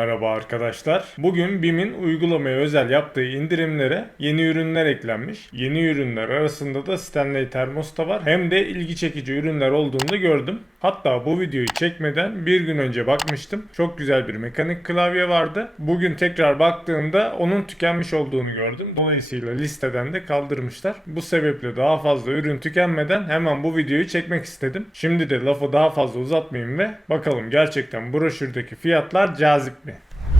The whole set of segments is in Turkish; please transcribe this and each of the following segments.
might merhaba arkadaşlar. Bugün BİM'in uygulamaya özel yaptığı indirimlere yeni ürünler eklenmiş. Yeni ürünler arasında da Stanley Termos da var. Hem de ilgi çekici ürünler olduğunu gördüm. Hatta bu videoyu çekmeden bir gün önce bakmıştım. Çok güzel bir mekanik klavye vardı. Bugün tekrar baktığımda onun tükenmiş olduğunu gördüm. Dolayısıyla listeden de kaldırmışlar. Bu sebeple daha fazla ürün tükenmeden hemen bu videoyu çekmek istedim. Şimdi de lafı daha fazla uzatmayayım ve bakalım gerçekten broşürdeki fiyatlar cazip mi?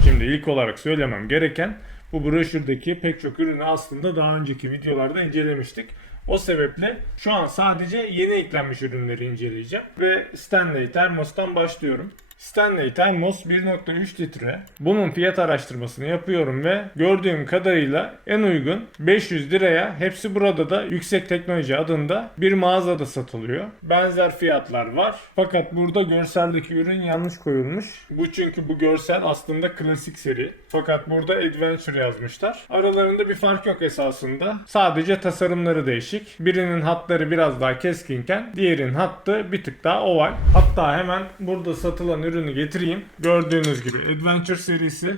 Şimdi ilk olarak söylemem gereken bu broşürdeki pek çok ürünü aslında daha önceki videolarda incelemiştik. O sebeple şu an sadece yeni eklenmiş ürünleri inceleyeceğim ve Stanley Termos'tan başlıyorum. Stanley Termos 1.3 litre. Bunun fiyat araştırmasını yapıyorum ve gördüğüm kadarıyla en uygun 500 liraya hepsi burada da yüksek teknoloji adında bir mağazada satılıyor. Benzer fiyatlar var. Fakat burada görseldeki ürün yanlış koyulmuş. Bu çünkü bu görsel aslında klasik seri. Fakat burada Adventure yazmışlar. Aralarında bir fark yok esasında. Sadece tasarımları değişik. Birinin hatları biraz daha keskinken diğerinin hattı bir tık daha oval. Hatta hemen burada satılan ürünü getireyim. Gördüğünüz gibi Adventure serisi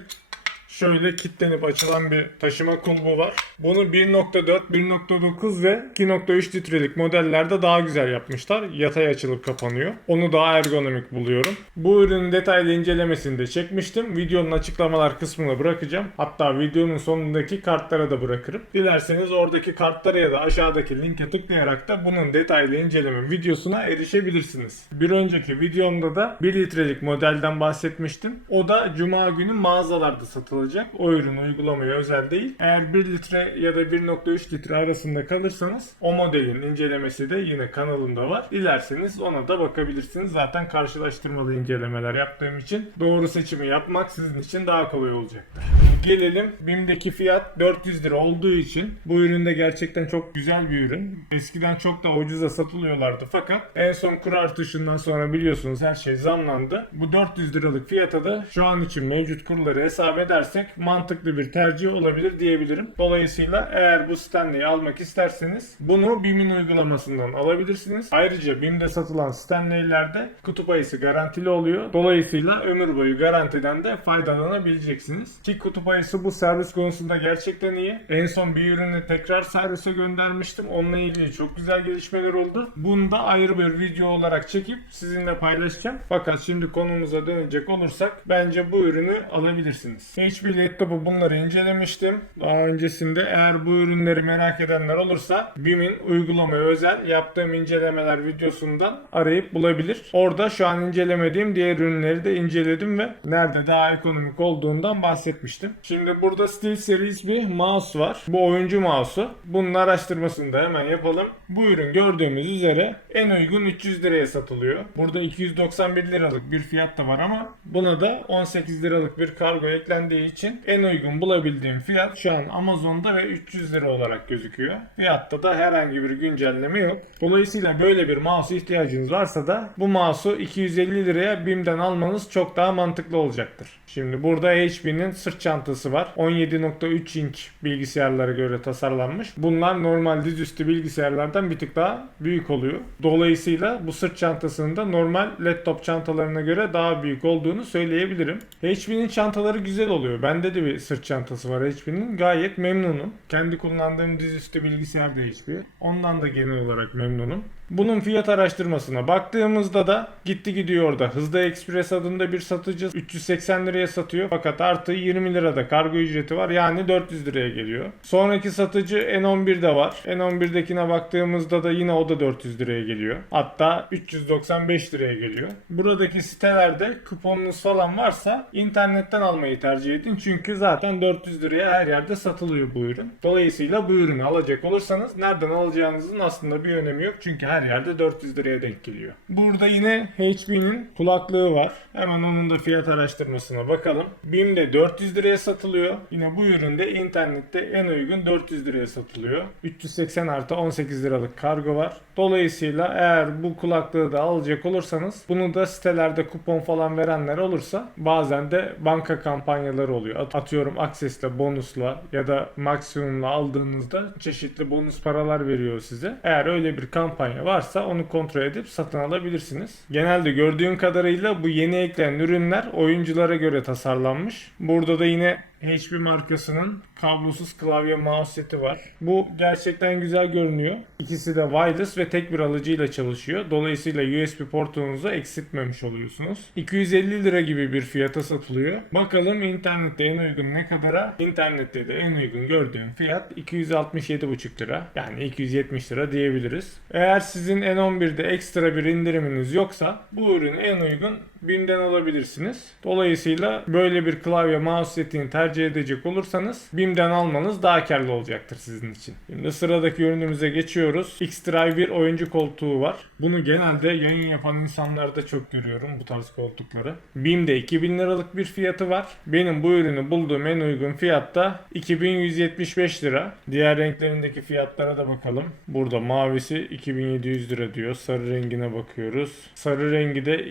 şöyle kilitlenip açılan bir taşıma kulbu var. Bunu 1.4, 1.9 ve 2.3 litrelik modellerde daha güzel yapmışlar. Yatay açılıp kapanıyor. Onu daha ergonomik buluyorum. Bu ürünün detaylı incelemesini de çekmiştim. Videonun açıklamalar kısmına bırakacağım. Hatta videonun sonundaki kartlara da bırakırım. Dilerseniz oradaki kartlara ya da aşağıdaki linke tıklayarak da bunun detaylı inceleme videosuna erişebilirsiniz. Bir önceki videomda da 1 litrelik modelden bahsetmiştim. O da cuma günü mağazalarda satılacak. O ürün uygulamaya özel değil. Eğer 1 litre ya da 1.3 litre arasında kalırsanız o modelin incelemesi de yine kanalımda var. Dilerseniz ona da bakabilirsiniz. Zaten karşılaştırmalı incelemeler yaptığım için doğru seçimi yapmak sizin için daha kolay olacaktır. Gelelim BİM'deki fiyat 400 lira olduğu için bu üründe gerçekten çok güzel bir ürün. Eskiden çok da ucuza satılıyorlardı fakat en son kur artışından sonra biliyorsunuz her şey zamlandı. Bu 400 liralık fiyata da şu an için mevcut kurları hesap edersek mantıklı bir tercih olabilir diyebilirim. Dolayısıyla eğer bu Stanley'i almak isterseniz bunu BİM'in uygulamasından alabilirsiniz. Ayrıca BİM'de satılan Stanley'lerde kutup ayısı garantili oluyor. Dolayısıyla ömür boyu garantiden de faydalanabileceksiniz. Ki kutup ayısı bu servis konusunda gerçekten iyi. En son bir ürünü tekrar servise göndermiştim. Onunla ilgili çok güzel gelişmeler oldu. Bunu da ayrı bir video olarak çekip sizinle paylaşacağım. Fakat şimdi konumuza dönecek olursak bence bu ürünü alabilirsiniz. HP Laptop'u bunları incelemiştim. Daha öncesinde eğer bu ürünleri merak edenler olursa BİM'in uygulamaya özel yaptığım incelemeler videosundan arayıp bulabilir. Orada şu an incelemediğim diğer ürünleri de inceledim ve nerede daha ekonomik olduğundan bahsetmiştim. Şimdi burada SteelSeries bir mouse var. Bu oyuncu mouse'u. Bunun araştırmasını da hemen yapalım. Bu ürün gördüğümüz üzere en uygun 300 liraya satılıyor. Burada 291 liralık bir fiyat da var ama buna da 18 liralık bir kargo eklendiği için en uygun bulabildiğim fiyat şu an Amazon'da ve 300 lira olarak gözüküyor. Fiyatta da herhangi bir güncelleme yok. Dolayısıyla böyle bir mouse ihtiyacınız varsa da bu mouse'u 250 liraya BİM'den almanız çok daha mantıklı olacaktır. Şimdi burada HP'nin sırt çantası var. 17.3 inç bilgisayarlara göre tasarlanmış. Bunlar normal dizüstü bilgisayarlardan bir tık daha büyük oluyor. Dolayısıyla bu sırt çantasının da normal laptop çantalarına göre daha büyük olduğunu söyleyebilirim. HP'nin çantaları güzel oluyor. Bende de bir sırt çantası var HP'nin. Gayet memnunum. Kendi kullandığım dizüstü bilgisayar da HP. Ondan da genel olarak memnunum. Bunun fiyat araştırmasına baktığımızda da gitti gidiyor da Hızlı Express adında bir satıcı 380 liraya satıyor fakat artı 20 lirada kargo ücreti var yani 400 liraya geliyor. Sonraki satıcı N11'de var. N11'dekine baktığımızda da yine o da 400 liraya geliyor. Hatta 395 liraya geliyor. Buradaki sitelerde kuponunuz falan varsa internetten almayı tercih edin çünkü zaten 400 liraya her yerde satılıyor bu ürün. Dolayısıyla bu ürünü alacak olursanız nereden alacağınızın aslında bir önemi yok çünkü her yerde 400 liraya denk geliyor. Burada yine HP'nin kulaklığı var. Hemen onun da fiyat araştırmasına bakalım. BİM'de 400 liraya satılıyor. Yine bu üründe internette en uygun 400 liraya satılıyor. 380 artı 18 liralık kargo var. Dolayısıyla eğer bu kulaklığı da alacak olursanız bunu da sitelerde kupon falan verenler olursa bazen de banka kampanyaları oluyor. At- Atıyorum Access'le bonusla ya da maksimumla aldığınızda çeşitli bonus paralar veriyor size. Eğer öyle bir kampanya varsa onu kontrol edip satın alabilirsiniz. Genelde gördüğüm kadarıyla bu yeni eklenen ürünler oyunculara göre tasarlanmış. Burada da yine HP markasının kablosuz klavye mouse seti var. Bu gerçekten güzel görünüyor. İkisi de wireless ve tek bir alıcıyla çalışıyor. Dolayısıyla USB portunuzu eksiltmemiş oluyorsunuz. 250 lira gibi bir fiyata satılıyor. Bakalım internette en uygun ne kadara? İnternette de en uygun gördüğüm fiyat 267,5 lira. Yani 270 lira diyebiliriz. Eğer sizin N11'de ekstra bir indiriminiz yoksa bu ürün en uygun BİM'den alabilirsiniz. Dolayısıyla böyle bir klavye mouse setini tercih edecek olursanız BİM'den almanız daha karlı olacaktır sizin için. Şimdi sıradaki ürünümüze geçiyoruz. X-Drive bir oyuncu koltuğu var. Bunu genelde yayın yapan insanlarda çok görüyorum bu tarz koltukları. BİM'de 2000 liralık bir fiyatı var. Benim bu ürünü bulduğum en uygun fiyat da 2175 lira. Diğer renklerindeki fiyatlara da bakalım. Burada mavisi 2700 lira diyor. Sarı rengine bakıyoruz. Sarı rengi de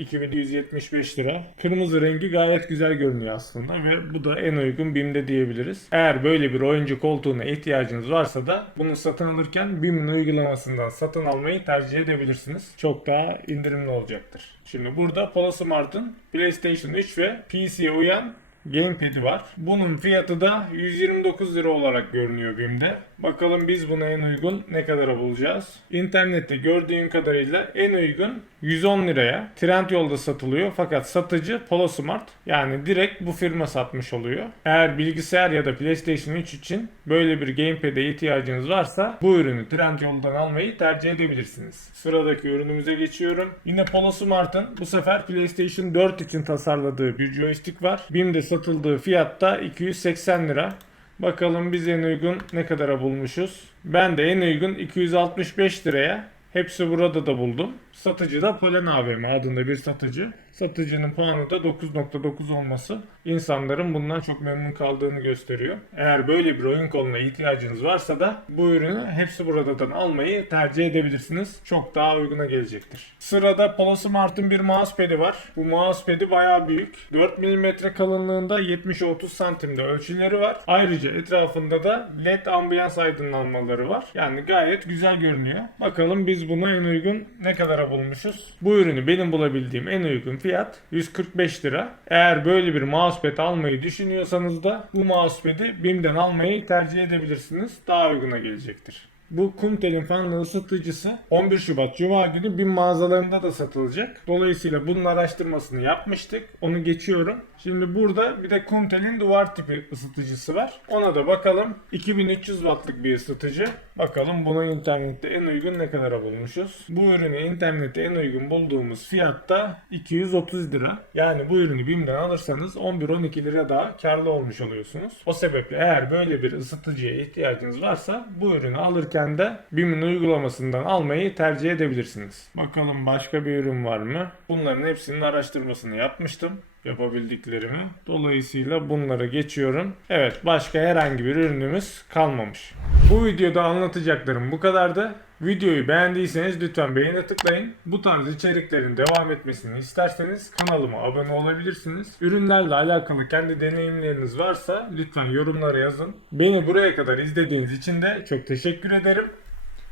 2775 lira. Kırmızı rengi gayet güzel görünüyor aslında ve bu da en uygun BİM'de diyebiliriz. Eğer böyle bir oyuncu koltuğuna ihtiyacınız varsa da bunu satın alırken BİM'in uygulamasından satın almayı tercih edebilirsiniz. Çok daha indirimli olacaktır. Şimdi burada Polosmart'ın PlayStation 3 ve PC'ye uyan Gamepad'i var. Bunun fiyatı da 129 lira olarak görünüyor BİM'de. Bakalım biz buna en uygun ne kadara bulacağız? İnternette gördüğüm kadarıyla en uygun 110 liraya Trendyol'da satılıyor fakat satıcı Polosmart yani direkt bu firma satmış oluyor. Eğer bilgisayar ya da PlayStation 3 için böyle bir gamepad'e ihtiyacınız varsa bu ürünü Trendyol'dan almayı tercih edebilirsiniz. Sıradaki ürünümüze geçiyorum. Yine Polosmart'ın bu sefer PlayStation 4 için tasarladığı bir joystick var. BİM'de satıldığı fiyatta 280 lira. Bakalım biz en uygun ne kadara bulmuşuz. Ben de en uygun 265 liraya hepsi burada da buldum. Satıcı da Polen AVM adında bir satıcı. Satıcının puanı da 9.9 olması insanların bundan çok memnun kaldığını gösteriyor. Eğer böyle bir oyun koluna ihtiyacınız varsa da bu ürünü hepsi buradan almayı tercih edebilirsiniz. Çok daha uyguna gelecektir. Sırada Polosmart'ın bir mousepad'i var. Bu mousepad'i bayağı büyük. 4 mm kalınlığında 70'e 30 santimde ölçüleri var. Ayrıca etrafında da LED ambiyans aydınlanmaları var. Yani gayet güzel görünüyor. Bakalım biz buna en uygun ne bulmuşuz? Bu ürünü benim bulabildiğim en uygun fiyat 145 lira. Eğer böyle bir mousepad almayı düşünüyorsanız da bu mousepad'i BİM'den almayı tercih edebilirsiniz. Daha uyguna gelecektir. Bu Kumtel'in fanlı ısıtıcısı 11 Şubat Cuma günü BİM mağazalarında da satılacak. Dolayısıyla bunun araştırmasını yapmıştık. Onu geçiyorum. Şimdi burada bir de Kumtel'in duvar tipi ısıtıcısı var. Ona da bakalım. 2300 wattlık bir ısıtıcı. Bakalım buna internette en uygun ne kadara bulmuşuz. Bu ürünü internette en uygun bulduğumuz fiyatta 230 lira. Yani bu ürünü BİM'den alırsanız 11-12 lira daha karlı olmuş oluyorsunuz. O sebeple eğer böyle bir ısıtıcıya ihtiyacınız varsa bu ürünü alırken de BİM'in uygulamasından almayı tercih edebilirsiniz. Bakalım başka bir ürün var mı? Bunların hepsinin araştırmasını yapmıştım yapabildiklerimi. Dolayısıyla bunlara geçiyorum. Evet başka herhangi bir ürünümüz kalmamış. Bu videoda anlatacaklarım bu kadardı. Videoyu beğendiyseniz lütfen beğene tıklayın. Bu tarz içeriklerin devam etmesini isterseniz kanalıma abone olabilirsiniz. Ürünlerle alakalı kendi deneyimleriniz varsa lütfen yorumlara yazın. Beni buraya kadar izlediğiniz için de çok teşekkür ederim.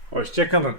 Hoşçakalın.